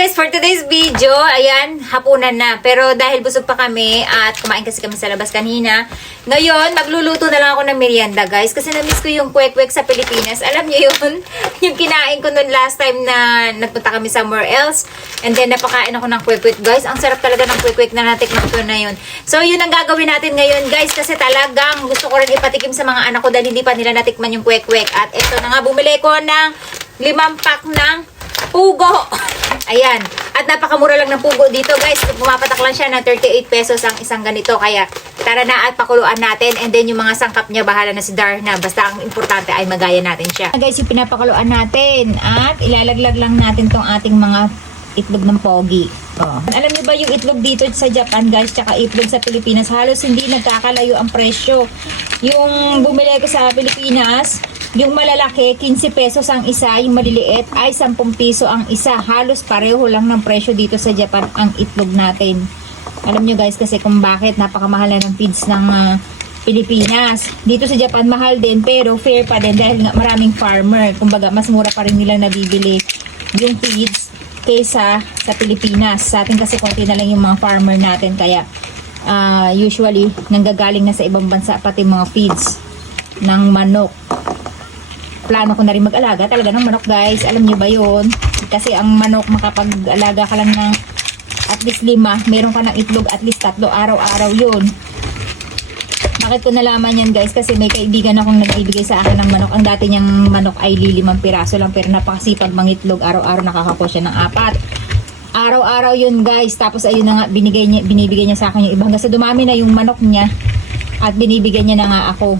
guys, for today's video, ayan, hapunan na. Pero dahil busog pa kami at kumain kasi kami sa labas kanina, ngayon, magluluto na lang ako ng merienda guys. Kasi na-miss ko yung kwek-kwek sa Pilipinas. Alam niyo yun? yung kinain ko noon last time na nagpunta kami somewhere else. And then, napakain ako ng kwek-kwek guys. Ang sarap talaga ng kwek-kwek na natikman ko na yun. So, yun ang gagawin natin ngayon guys. Kasi talagang gusto ko rin ipatikim sa mga anak ko dahil hindi pa nila natikman yung kwek-kwek. At ito na nga, bumili ko ng limang pack ng Pugo. Ayan. At napakamura lang ng pugo dito, guys. Pumapatak lang siya ng 38 pesos ang isang ganito. Kaya, tara na at pakuluan natin. And then, yung mga sangkap niya, bahala na si Darna. Basta ang importante ay magaya natin siya. Guys, yung pinapakuluan natin. At ilalaglag lang natin tong ating mga itlog ng pogi. Oh. Alam niyo ba yung itlog dito sa Japan, guys, tsaka itlog sa Pilipinas, halos hindi nagkakalayo ang presyo. Yung bumili ko sa Pilipinas, yung malalaki, 15 pesos ang isa, yung maliliit ay 10 piso ang isa. Halos pareho lang ng presyo dito sa Japan ang itlog natin. Alam nyo guys kasi kung bakit napakamahal na ng feeds ng ah, Pilipinas. Dito sa Japan mahal din pero fair pa din dahil nga maraming farmer. Kumbaga mas mura pa rin nila nabibili yung feeds kaysa sa Pilipinas. Sa atin kasi konti na lang yung mga farmer natin kaya ah, usually nanggagaling na sa ibang bansa pati mga feeds ng manok plano ko na rin mag-alaga talaga ng manok guys. Alam niyo ba yon Kasi ang manok makapag-alaga ka lang ng at least lima, meron ka ng itlog at least tatlo araw-araw yun. Bakit ko nalaman yan guys? Kasi may kaibigan akong nagbibigay sa akin ng manok. Ang dati niyang manok ay lilimang piraso lang pero napakasipag mangitlog. Araw-araw nakakakuha siya ng apat. Araw-araw yun guys. Tapos ayun na nga, binigay niya, binibigay niya sa akin yung iba. Hanggang sa dumami na yung manok niya at binibigyan niya na nga ako.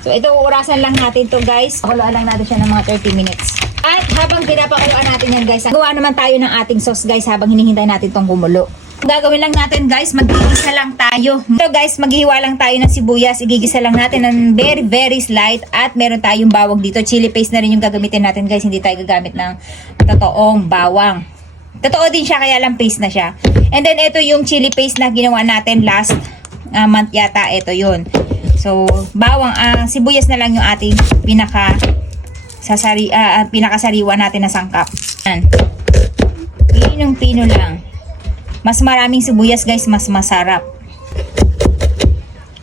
So, ito, urasan lang natin to guys. Pakuluan lang natin siya ng mga 30 minutes. At habang pinapakuluan natin yan guys, gawa naman tayo ng ating sauce guys habang hinihintay natin tong kumulo. Gagawin lang natin guys, magigisa lang tayo. So guys, maghihiwa lang tayo ng sibuyas. Igigisa lang natin ng very very slight. At meron tayong bawang dito. Chili paste na rin yung gagamitin natin guys. Hindi tayo gagamit ng totoong bawang. Totoo din siya, kaya lang paste na siya. And then ito yung chili paste na ginawa natin last uh, month yata. Ito yun. So, bawang, ah, sibuyas na lang yung ating pinaka sasari, ah, pinakasariwa natin na sangkap. Yan. Pinong pino lang. Mas maraming sibuyas guys, mas masarap.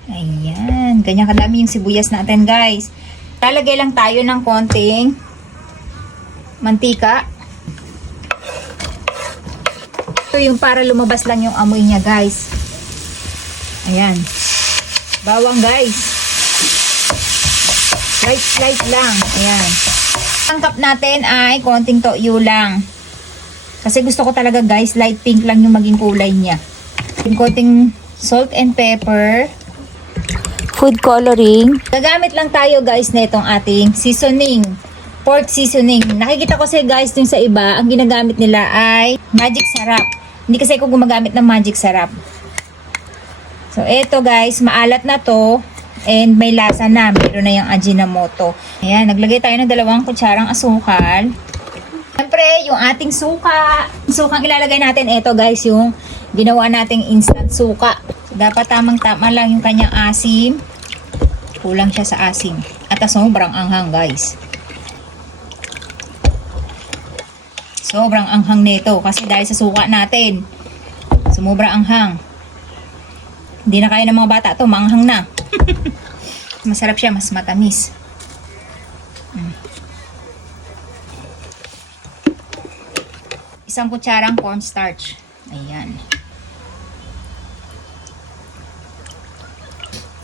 Ayan. Ganyan kadami yung sibuyas natin guys. Talagay lang tayo ng konting mantika. Ito yung para lumabas lang yung amoy niya guys. Ayan. Bawang guys. Light light lang. Ayan. Tangkap natin ay konting toyo lang. Kasi gusto ko talaga guys, light pink lang yung maging kulay niya. Yung konting salt and pepper. Food coloring. Gagamit lang tayo guys na itong ating seasoning. Pork seasoning. Nakikita ko kasi guys yung sa iba, ang ginagamit nila ay magic sarap. Hindi kasi ako gumagamit ng magic sarap. So, eto guys, maalat na to. And may lasa na. Meron na yung Ajinomoto. Ayan, naglagay tayo ng dalawang kutsarang asukal. Siyempre, yung ating suka. Sukang ilalagay natin, eto guys, yung ginawa nating instant suka. So, dapat tamang-tama lang yung kanyang asim. Kulang siya sa asim. At sobrang anghang guys. Sobrang anghang nito kasi dahil sa suka natin. Sumobra anghang. Hindi na kaya ng mga bata to, manghang na. Masarap siya, mas matamis. Mm. Isang kutsarang cornstarch. Ayan.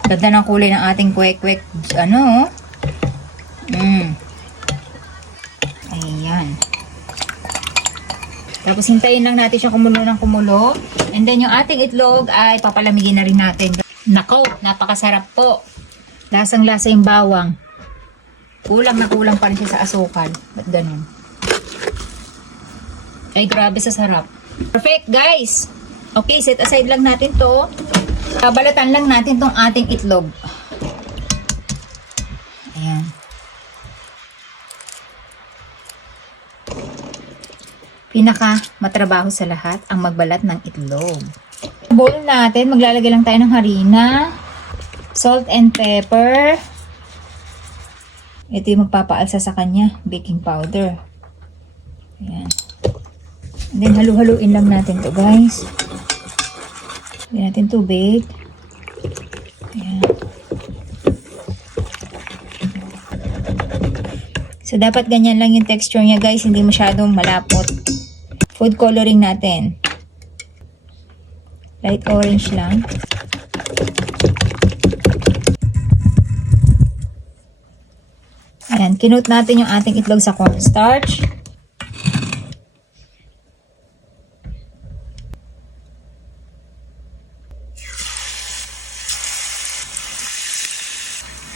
Ganda ng kulay ng ating kwek-kwek. Ano? Mm. Ayan. Tapos hintayin lang natin siya kumulo ng kumulo. And then yung ating itlog ay papalamigin na rin natin. Nako, napakasarap po. Lasang-lasa yung bawang. Kulang na kulang pa rin siya sa asukal. Ba't ganun? Ay, grabe sa sarap. Perfect, guys! Okay, set aside lang natin to. Babalatan lang natin tong ating itlog. Ayan. Pinaka matrabaho sa lahat ang magbalat ng itlog. Bowl natin, maglalagay lang tayo ng harina, salt and pepper. Ito yung magpapaalsa sa kanya, baking powder. Ayan. And then, halu-haluin lang natin to guys. Lagyan natin tubig. Ayan. So, dapat ganyan lang yung texture niya guys. Hindi masyadong malapot. Food coloring natin. Light orange lang. Ayan, kinut natin yung ating itlog sa cornstarch.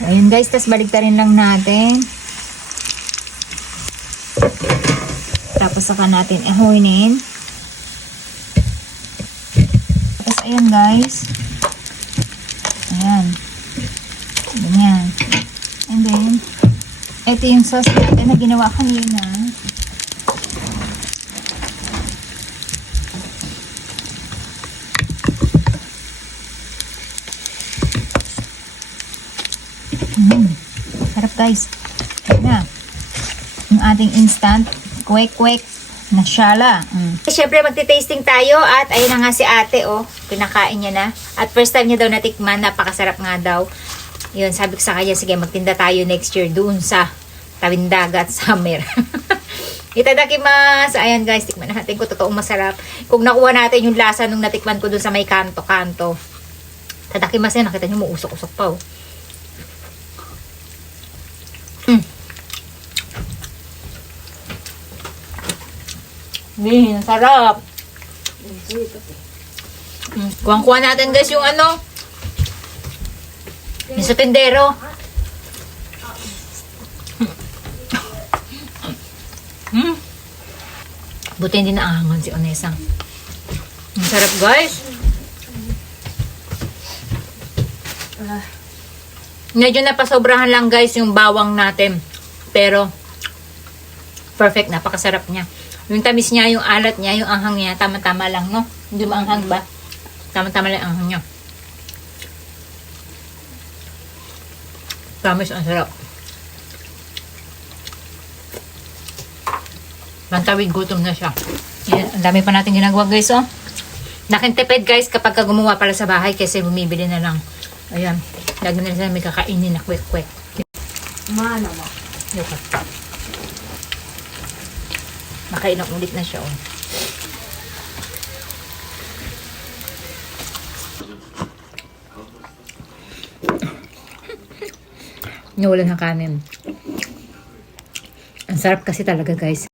Ayun guys, tas baliktarin lang natin. Tapos saka natin ihornin. Tapos ayan guys. Ayan. Ganyan. And then, ito yung sauce natin na ginawa kanina. Mm. Sarap guys. Ayan na. Yung ating instant kwek-kwek na syala. Mm. Siyempre magti-tasting tayo at ayun na nga si ate oh. Pinakain niya na. At first time niya daw natikman. Napakasarap nga daw. Yun, sabi ko sa kanya, sige magtinda tayo next year doon sa Tawing Dagat Summer. Itadakimasu. Ayan guys, tikman natin kung totoong masarap. Kung nakuha natin yung lasa nung natikman ko doon sa may kanto-kanto. Tadakimasu yan, nakita nyo mo usok-usok pa oh. Mm, sarap. Mm, kuha-kuha natin guys yung ano. Yung sa tendero. Mm. Buti hindi naahangan si Onesang. Ang sarap guys. Medyo napasobrahan lang guys yung bawang natin. Pero, perfect. Napakasarap niya. Yung tamis niya, yung alat niya, yung anghang niya, tama-tama lang, no? Hindi maanghang ba? Tama-tama lang anghang niya. Promise, ang sarap. Bantawid gutom na siya. Yan, ang dami pa natin ginagawa guys, oh. Nakintipid guys kapag ka gumawa para sa bahay kasi bumibili na lang. Ayan. Lagi na sila may kakainin na quick-quick. Mana mo. Yuka. Nakainom ulit na siya, oh. Nawalan ng kanin. Ang sarap kasi talaga, guys.